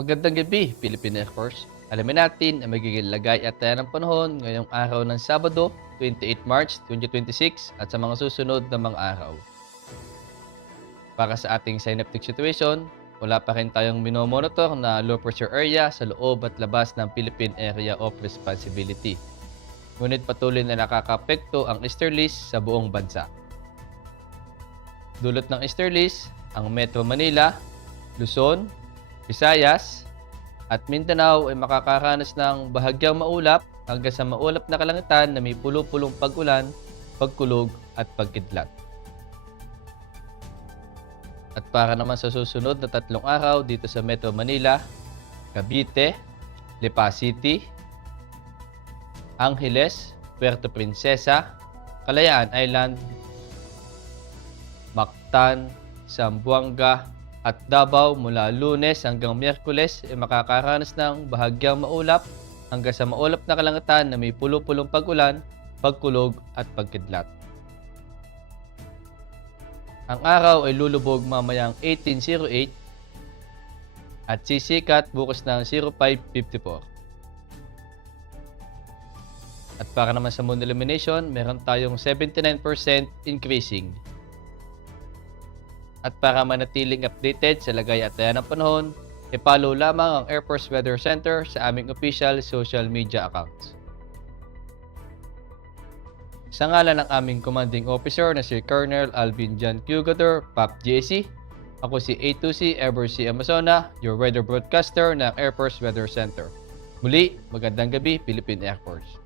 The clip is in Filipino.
Magandang gabi, Philippine Air Force. Alamin natin ang magiging lagay at taya ng panahon ngayong araw ng Sabado, 28 March 2026 at sa mga susunod na mga araw. Para sa ating synaptic situation, wala pa rin tayong minomonitor na low pressure area sa loob at labas ng Philippine Area of Responsibility. Ngunit patuloy na nakakapekto ang easterlies sa buong bansa. Dulot ng easterlies, ang Metro Manila, Luzon, Visayas, at Mindanao ay makakaranas ng bahagyang maulap hanggang sa maulap na kalangitan na may pulo-pulong pag-ulan, pagkulog at pagkidlat. At para naman sa susunod na 3 araw dito sa Metro Manila, Cavite, Lipa City, Angeles, Puerto Princesa, Kalayaan Island, Mactan, Zamboanga at Davao mula Lunes hanggang Miyerkules ay makakaranas ng bahagyang maulap hanggang sa maulap na kalangitan na may pulo-pulong pag-ulan, pagkulog at pagkidlat. Ang araw ay lulubog mamayang 18:08 at sisikat bukas ng 05:54. At para naman sa moon illumination, meron tayong 79% increasing. At para manatiling updated sa lagay at taya ng panahon, i-follow lamang ang Air Force Weather Center sa aming official social media accounts. Sa ngalan ng aming commanding officer na si Colonel Alvin John Cugator, PAP JC, ako si A2C Ever C. Amazona, your weather broadcaster ng Air Force Weather Center. Muli, magandang gabi, Philippine Air Force.